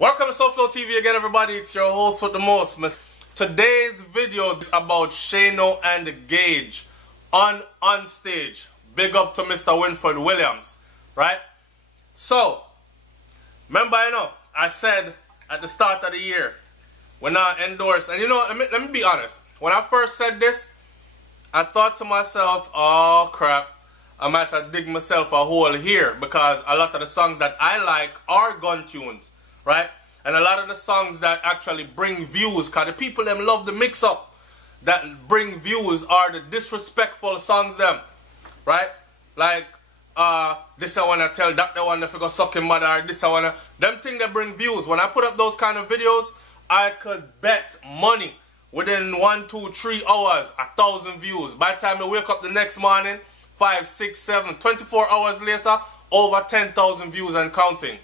Welcome to SouFLoTV again, everybody. It's your host with the most. Today's video is about Shano and Gage on stage. Big up to Mr. Winford Williams, right? So, remember, I said at the start of the year, when I endorsed, and let me be honest. When I first said this, I thought to myself, oh crap, I might have to dig myself a hole here, because a lot of the songs that I like are gun tunes, right? And a lot of the songs that actually bring views, because the people them love the mix-up, that bring views are the disrespectful songs them, right? Like, this I wanna tell, that I wanna figure suck him mother, this I wanna, them thing that bring views. When I put up those kind of videos, I could bet money within 1, 2, 3 hours, 1,000 views. By the time I wake up the next morning, 5, 6, 7, 24 hours later, over 10,000 views and counting.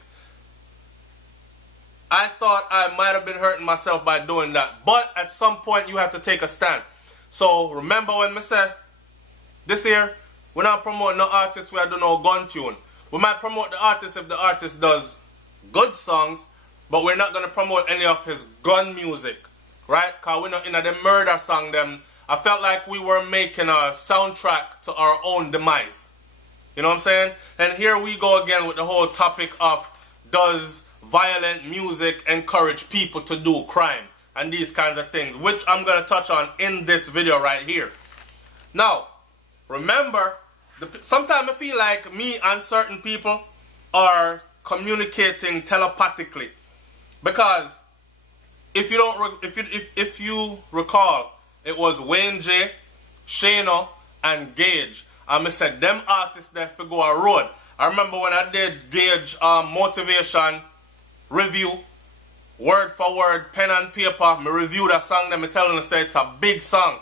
I thought I might have been hurting myself by doing that. But at some point, you have to take a stand. So remember when I said, this year, we're not promoting no artist where I do no gun tune. We might promote the artist if the artist does good songs, but we're not going to promote any of his gun music, right? Because we're not in the murder song them. I felt like we were making a soundtrack to our own demise. You know what I'm saying? And here we go again with the whole topic of, does violent music encourage people to do crime and these kinds of things, which I'm going to touch on in this video right here. Now, remember, sometimes I feel like me and certain people are communicating telepathically, because if you recall, it was Wayne J, Shano, and Gage. I said them artists that for go a road. I remember when I did Gage motivation review, word for word, pen and paper. Me review that song. Them me telling you say it's a big song.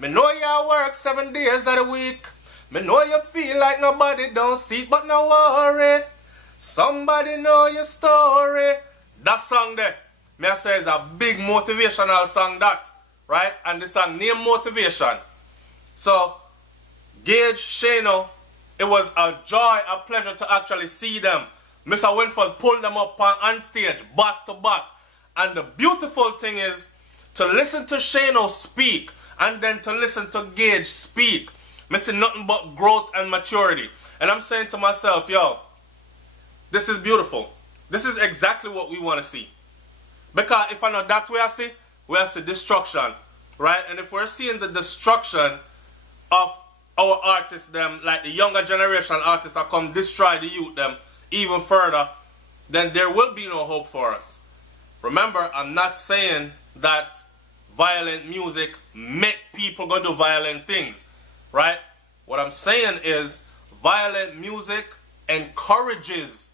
Me know you work 7 days of the week. Me know you feel like nobody don't see it, but no worry. Somebody know your story. That song there, me I say is a big motivational song that, right? And the song name Motivation. So, Gage, Shano, it was a joy, a pleasure to actually see them. Mr. Winford pulled them up on stage, back to back. And the beautiful thing is to listen to Shano speak and then to listen to Gage speak. I see nothing but growth and maturity. And I'm saying to myself, yo, this is beautiful. This is exactly what we want to see. Because if I know that way I see destruction, right? And if we're seeing the destruction of our artists, them, like the younger generation artists that come destroy the youth, them, even further, then there will be no hope for us. Remember, I'm not saying that violent music make people go do violent things, right? What I'm saying is violent music encourages.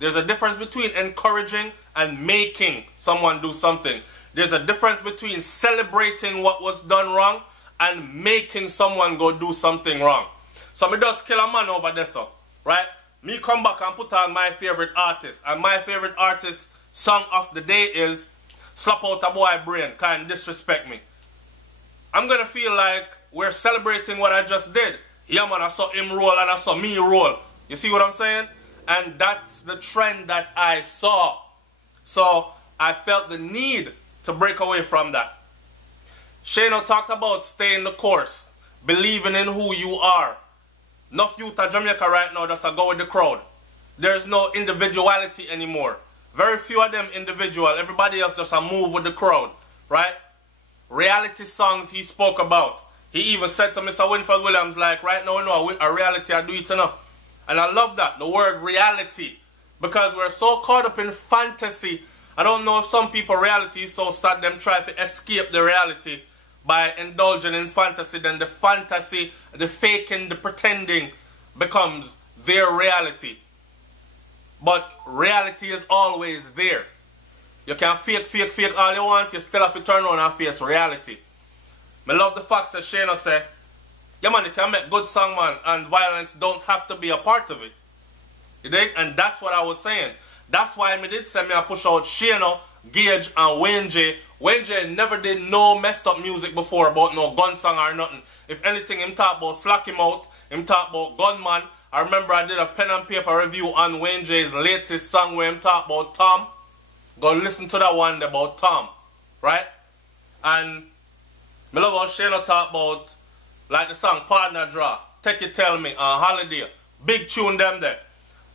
There's a difference between encouraging and making someone do something. There's a difference between celebrating what was done wrong and making someone go do something wrong. So me just kill a man over there, so, right? Me come back and put on my favorite artist. And my favorite artist song of the day is Slap Out a Boy Brain, Can't Disrespect Me. I'm going to feel like we're celebrating what I just did. Yeah man, I saw him roll and I saw me roll. You see what I'm saying? And that's the trend that I saw. So I felt the need to break away from that. Shano talked about staying the course, believing in who you are. Enough youth at Jamaica right now just to go with the crowd. There's no individuality anymore. Very few of them individual. Everybody else just a move with the crowd, right? Reality songs he spoke about. He even said to Mr. Winford Williams, like, right now, a reality, I do it enough. And I love that, the word reality. Because we're so caught up in fantasy. I don't know if some people, reality is so sad, them try to escape the reality by indulging in fantasy. Then the fantasy, the faking, the pretending becomes their reality. But reality is always there. You can fake all you want, you still have to turn around and face reality. I love the fact that Shano said, yeah man, you can make good song man, and violence don't have to be a part of it. You dig? And that's what I was saying. That's why I did say I push out Shano, Gage, and Wayne J. Wayne J never did no messed up music before about no gun song or nothing. If anything, him talk about Slack Him Out, him talk about Gunman. I remember I did a pen and paper review on Wayne J's latest song where him talk about Tom. go listen to that one about Tom, right? And I love how Shano talk about, like the song Partner Draw, Take It Tell Me, Holiday. Big tune them there.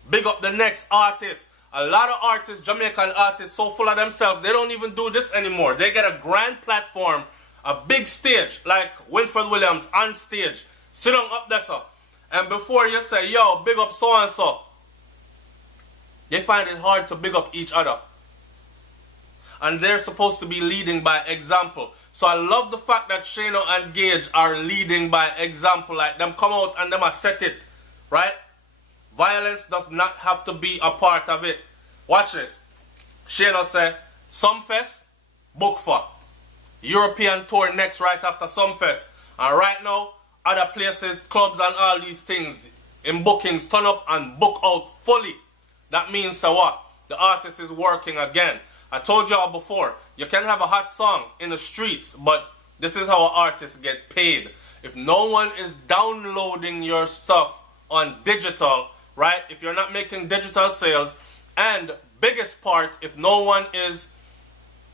Big up the next artist. A lot of artists, Jamaican artists, so full of themselves, they don't even do this anymore. They get a grand platform, a big stage, like Winfred Williams on stage. Sit on up there, sir. And before you say, yo, big up so-and-so, they find it hard to big up each other. And they're supposed to be leading by example. So I love the fact that Shano and Gage are leading by example. Like them come out and them are set it. Right? Violence does not have to be a part of it. Watch this. Shano said, Sumfest, book for. European tour next right after Sumfest. And right now, other places, clubs and all these things in bookings turn up and book out fully. That means so what? The artist is working again. I told y'all before, you can have a hot song in the streets, but this is how artists get paid. If no one is downloading your stuff on digital, right? If you're not making digital sales, and biggest part, if no one is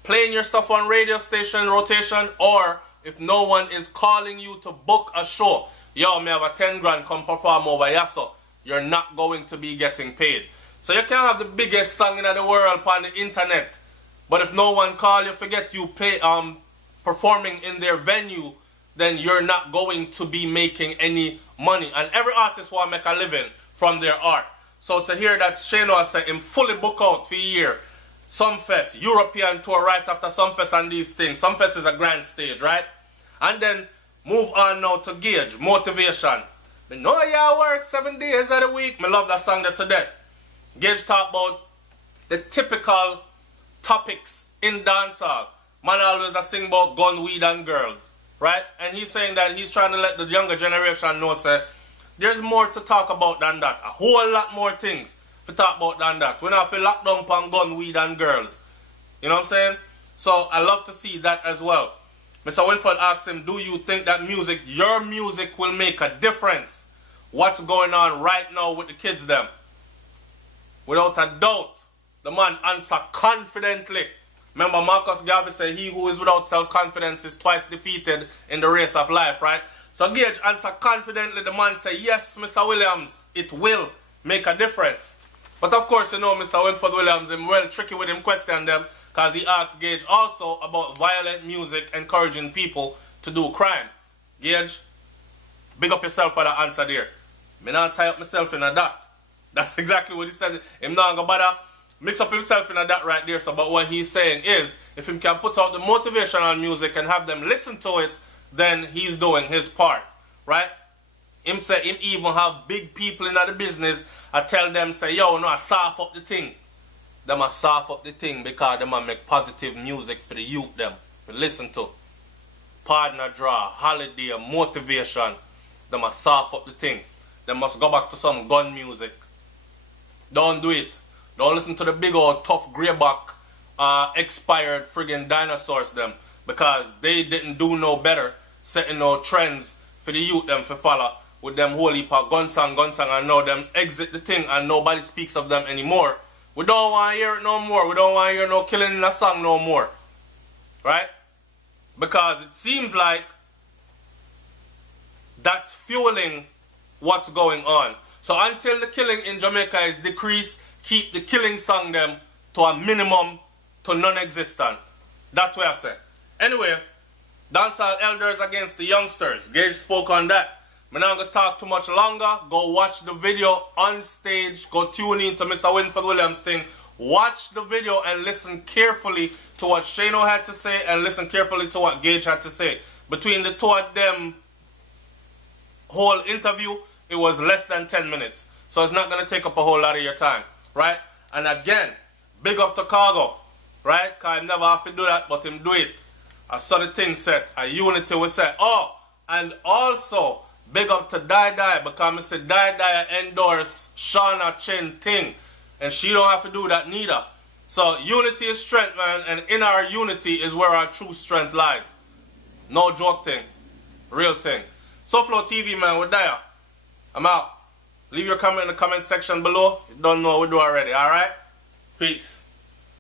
playing your stuff on radio station rotation, or if no one is calling you to book a show, yo, me have a 10 grand, come perform over here, so you're not going to be getting paid. So you can have the biggest song in the world on the internet, but if no one call you, forget you play performing in their venue, then you're not going to be making any money. And every artist want to make a living from their art. So to hear that Shano said him fully book out for a year, Sumfest, European tour right after Sumfest and these things. Sumfest is a grand stage, right? And then move on now to Gage, Motivation. Me know y'all work 7 days of the week. Me love that song there to death. Gage talk about the typical topics in dancehall. Man always that sing about gun, weed and girls, right? And he's saying that he's trying to let the younger generation know, say, there's more to talk about than that. A whole lot more things to talk about than that. We don't have to lock down on gun, weed and girls. You know what I'm saying? So I love to see that as well. Mr. Winford asked him, do you think that music, your music, will make a difference? What's going on right now with the kids them? Without a doubt, the man answered confidently. Remember Marcus Garvey said, he who is without self-confidence is twice defeated in the race of life, right? So Gage answered confidently. The man said, yes, Mr. Williams, it will make a difference. But of course, you know, Mr. Winford Williams, I'm well tricky with him question them, because he asked Gage also about violent music encouraging people to do crime. Gage, big up yourself for the answer there. Me not tie up myself in that. That's exactly what he said. Him not gonna bother mix up himself in that right there. So, but what he's saying is, if he can put out the motivational music and have them listen to it, then he's doing his part, right? Him say him even have big people in the business. I tell them, say, yo, no, I soft up the thing. Them a soft up the thing because them a make positive music for the youth them to listen to. Partner Draw, Holiday, Motivation. Them a soft up the thing. They must go back to some gun music. Don't do it. Don't listen to the big old tough greyback expired friggin' dinosaurs them, because they didn't do no better setting no trends for the youth them to follow with them whole heap of gun song and now them exit the thing and nobody speaks of them anymore. We don't want to hear it no more. We don't want to hear no killing in a song no more. Right? Because it seems like that's fueling what's going on. So until the killing in Jamaica is decreased, keep the killing song them to a minimum to non-existent. That's what I say. Anyway, dancehall elders against the youngsters. Gage spoke on that. I'm not going to talk too much longer. Go watch the video on stage. Go tune in to Mr. Winford Williams' thing. Watch the video and listen carefully to what Shano had to say and listen carefully to what Gage had to say. Between the two of them whole interview, it was less than 10 minutes. So it's not going to take up a whole lot of your time. Right? And again, big up to Cargo. Right? Because I never have to do that, but him do it. I saw the thing set. A unity was set. Oh, and also, big up to Dai, because I said Dai endorse Shauna Chen thing. And she don't have to do that neither. So unity is strength, man. And in our unity is where our true strength lies. No joke thing. Real thing. SouFLoTV, man, we're there. I'm out. Leave your comment in the comment section below. You don't know what we do already, alright? Peace.